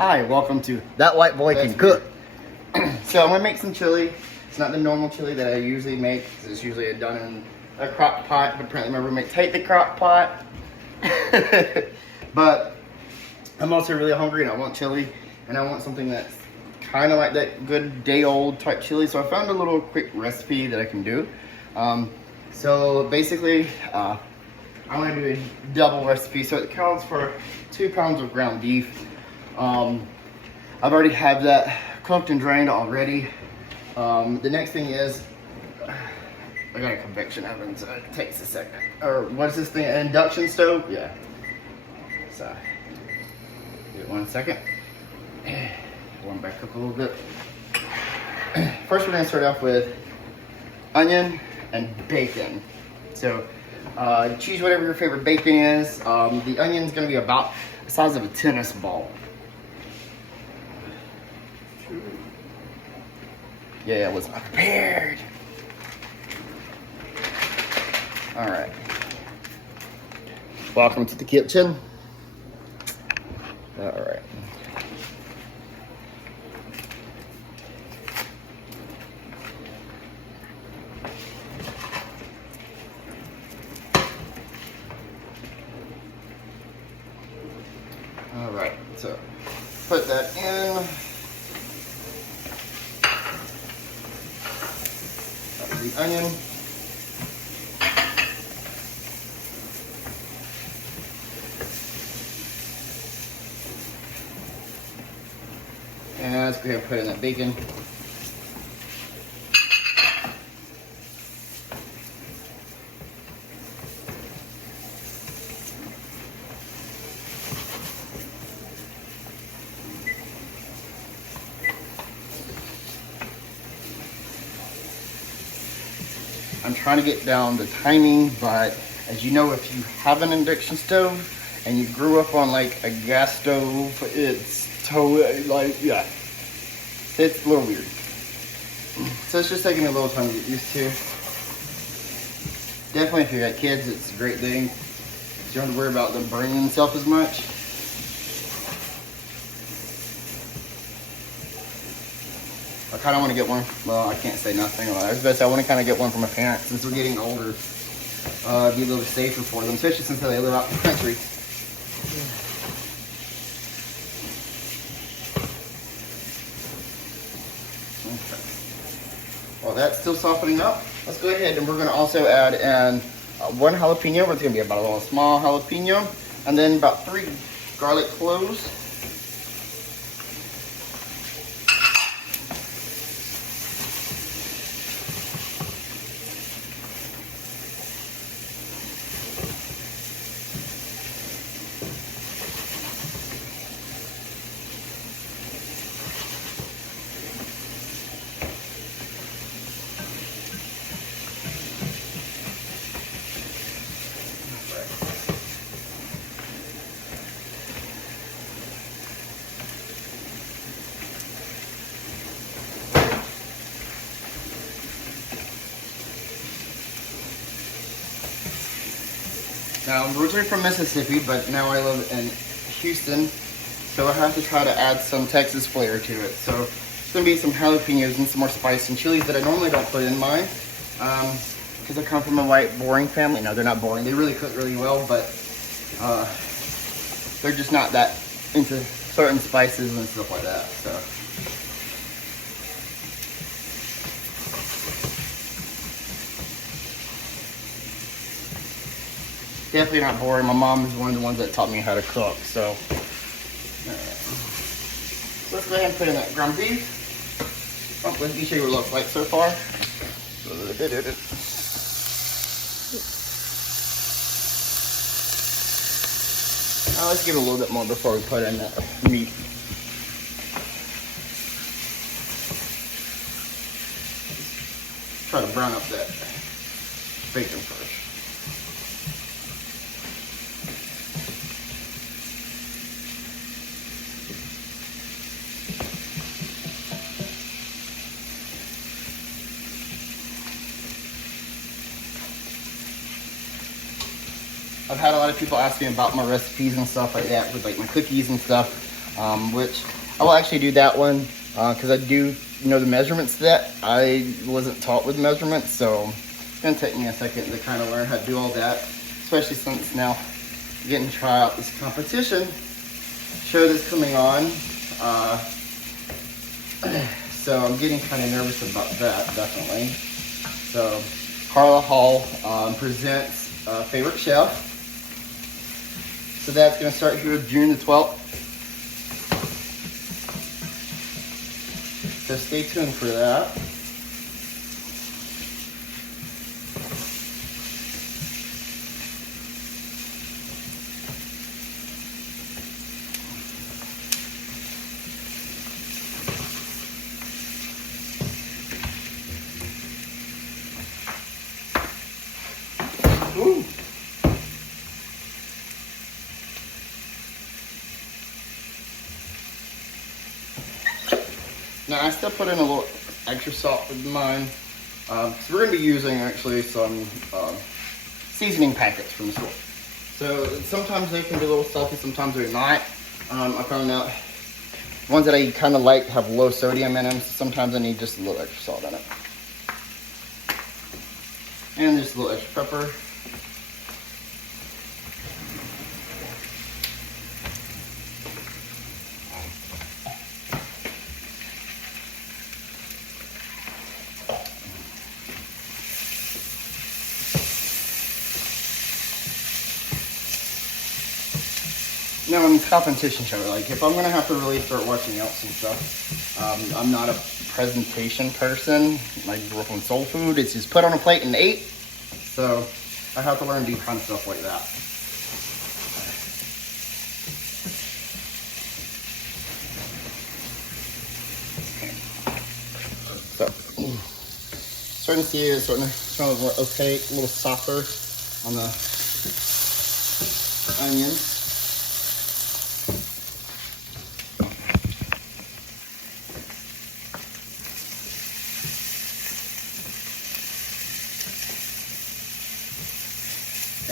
Hi, welcome to That White Boy Can Cook. So I'm gonna make some chili. It's not the normal chili that I usually make. It's usually done in a crock pot, but apparently my roommates hate the crock pot. But I'm also really hungry and I want chili, and I want something that's kind of like that good day-old type chili. So I found a little quick recipe that I can do. So basically, I want to do a double recipe. So it counts for 2 pounds of ground beef. I've already have that cooked and drained already. The next thing is, I got a convection oven, so it takes a second. Or what is this thing, an induction stove? Yeah. So, give it 1 second. Warm back up a little bit. First we're gonna start off with onion and bacon. So, choose whatever your favorite bacon is. The onion's gonna be about the size of a tennis ball. Yeah, I was prepared. All right. Welcome to the kitchen. All right. All right, so put that in. That's the onion. And let's go ahead and put in that bacon. I'm trying to get down the timing, but as you know, if you have an induction stove and you grew up on like a gas stove, it's yeah, it's a little weird. So it's just taking me a little time to get used to. Definitely if you got kids, it's a great thing. You don't have to worry about them burning themselves as much. I kind of want to get one. Well, I can't say nothing. I was about to say I want to kind of get one for my parents since we're getting older. Be a little safer for them, especially since they live out in the country. Okay. While that's still softening up, let's go ahead and we're going to also add in 1 jalapeno. It's going to be about a little small jalapeno, and then about 3 garlic cloves. Now, I'm originally from Mississippi, but now I live in Houston, so I have to try to add some Texas flair to it. So it's going to be some jalapenos and some more spice and chilies that I normally don't put in mine, because I come from a white, boring family. No, they're not boring. They really cook really well, but they're just not that into certain spices and stuff like that. So. Definitely not boring. My mom is one of the ones that taught me how to cook, so. So let's go ahead and put in that ground beef. Oh, let me show you what it looks like so far. Let's give it a little bit more before we put in that meat. Try to brown up that bacon first. I've had a lot of people ask me about my recipes and stuff like that with like my cookies and stuff. which I will actually do that one because I do know the measurements to that. I wasn't taught with measurements, so it's gonna take me a second to kind of learn how to do all that, especially since now I'm getting to try out this competition show that's coming on. So I'm getting kind of nervous about that, definitely. So Carla Hall presents Favorite Chef. So that's gonna start here June the 12th. So stay tuned for that. Ooh. Now I still put in a little extra salt with mine. So we're going to be using actually some seasoning packets from the store. So sometimes they can be a little salty, sometimes they're not. I found out ones that I kind of like have low sodium in them. So sometimes I need just a little extra salt in it. And just a little extra pepper. Now in competition show, like if I'm gonna have to really start watching out some stuff, I'm not a presentation person. Like grew up on soul food, it's just put on a plate and ate. So I have to learn to do kind of stuff like that. So starting to see it's starting to smell more opaque, a little softer on the onions.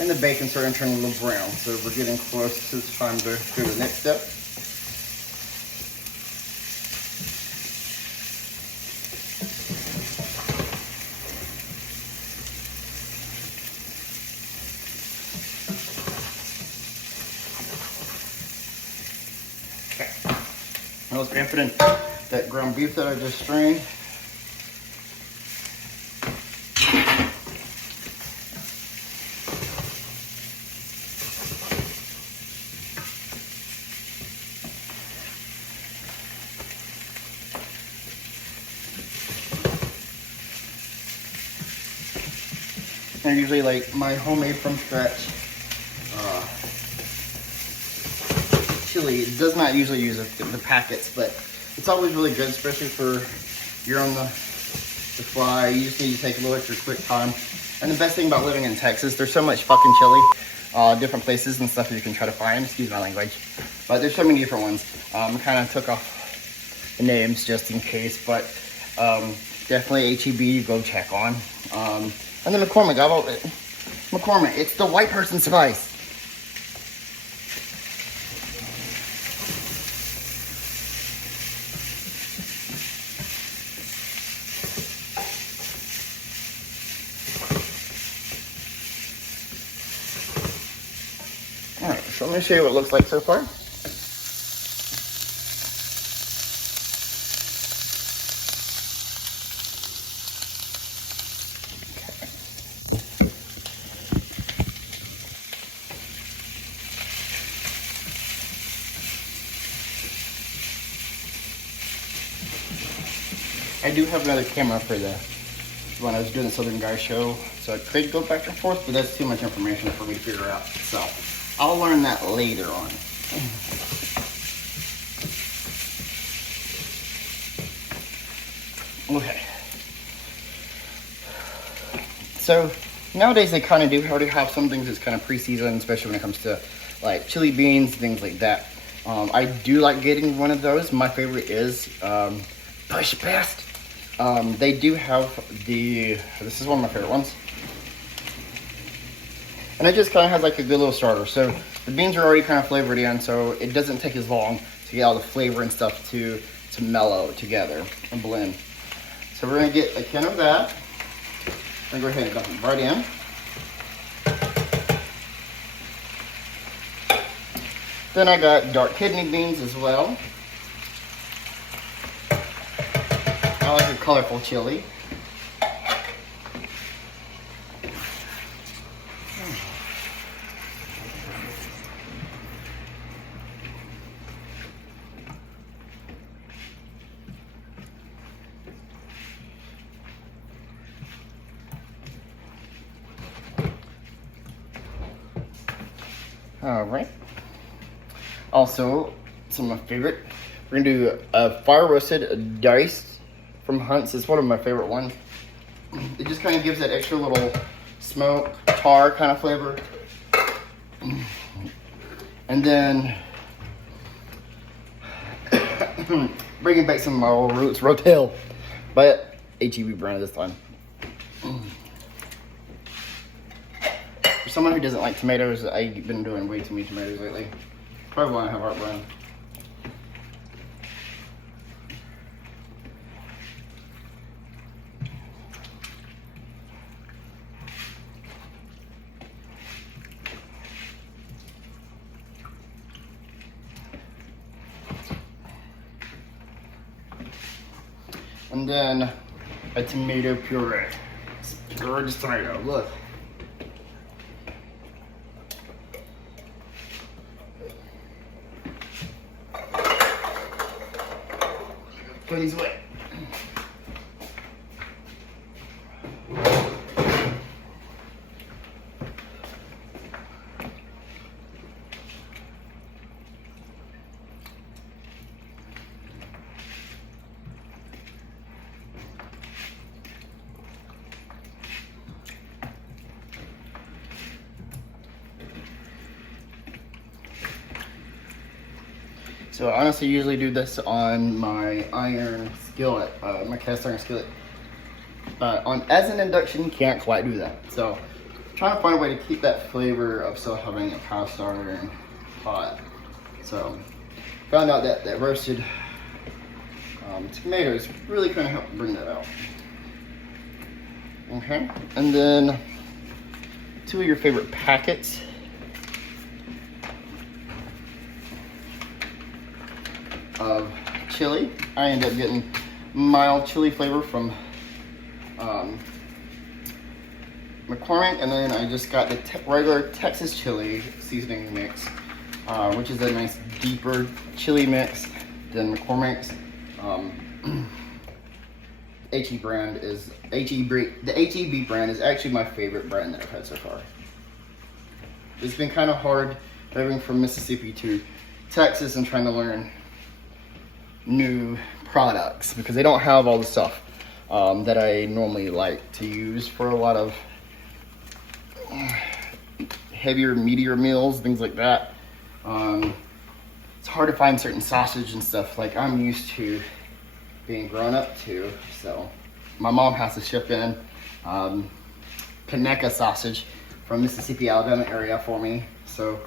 And the bacon's starting to turn a little brown, so we're getting close to the time to do the next step. Okay. Now let's put in that ground beef that I just strained. I usually like my homemade from scratch chili. It does not usually use the packets, but it's always really good, especially for you're on the fly. You just need to take a little extra quick time. And the best thing about living in Texas, there's so much fucking chili, different places and stuff you can try to find. Excuse my language, but there's so many different ones. Kind of took off the names just in case, but definitely HEB go check on. And then McCormick, it's the white person spice. All right, so let me show you what it looks like so far. I do have another camera for when I was doing the Southern Guy show, so I could go back and forth, but that's too much information for me to figure out. So I'll learn that later on. Okay. So nowadays they kind of do already have some things that's kind of pre-seasoned, especially when it comes to like chili beans, things like that. I do like getting one of those. My favorite is Push Best. They do have this is one of my favorite ones. And it just kind of has like a good little starter. So the beans are already kind of flavored in, so it doesn't take as long to get all the flavor and stuff to mellow together and blend. So we're gonna get a can of that. I'm gonna go ahead and dump it right in. Then I got dark kidney beans as well. I like a colorful chili. All right. Also, some of my favorite. We're gonna do a fire roasted diced from Hunt's. It's one of my favorite ones. It just kind of gives that extra little smoke, tar kind of flavor. And then bringing back some of my old roots, Rotel, but HEB brand this time. For someone who doesn't like tomatoes, I've been doing way too many tomatoes lately. Probably why I have heartburn. And then a tomato puree. It's pure tomato, look. Put these away. So I honestly usually do this on my iron skillet, my cast iron skillet. As an induction, you can't quite do that. So I'm trying to find a way to keep that flavor of still having a cast iron pot. So found out that roasted tomatoes really kind of help bring that out. Okay, and then 2 of your favorite packets. Of chili. I end up getting mild chili flavor from McCormick, and then I just got the regular Texas chili seasoning mix, which is a nice deeper chili mix than McCormick's. HE brand is the HEB brand is actually my favorite brand that I've had so far. It's been kind of hard moving from Mississippi to Texas and trying to learn new products because they don't have all the stuff that I normally like to use for a lot of heavier, meatier meals, things like that. It's hard to find certain sausage and stuff like I'm used to being grown up to. So my mom has to ship in Conecuh sausage from Mississippi, Alabama area for me, so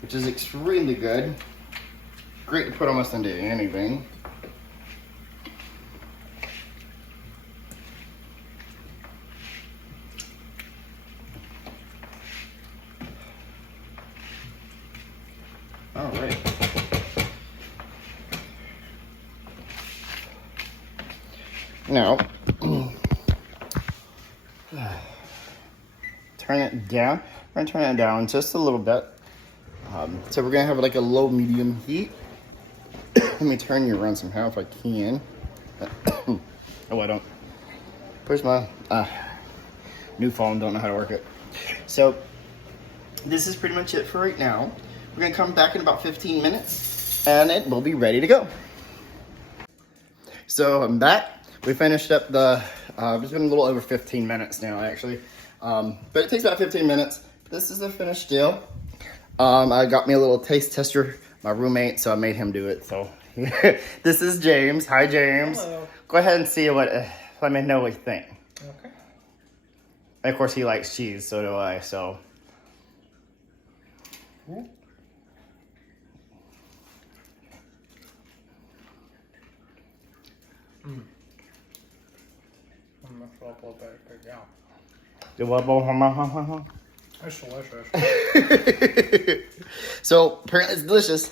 which is extremely good. Great to put almost into anything. All right. Now, turn it down. We're gonna turn it down just a little bit. So we're gonna have like a low medium heat. Let me turn you around somehow if I can. Oh, I don't. Where's my new phone? Don't know how to work it. So this is pretty much it for right now. We're gonna come back in about 15 minutes and it will be ready to go. So I'm back. We finished up the, it's been a little over 15 minutes now actually. But it takes about 15 minutes. This is the finished deal. I got me a little taste tester, my roommate, so I made him do it. So this is James. Hi, James. Hello. Go ahead and see what, let me know what you think. Okay. And of course, he likes cheese, so do I, so. I'm gonna fill up a little bit, but yeah. It's delicious. So apparently it's delicious.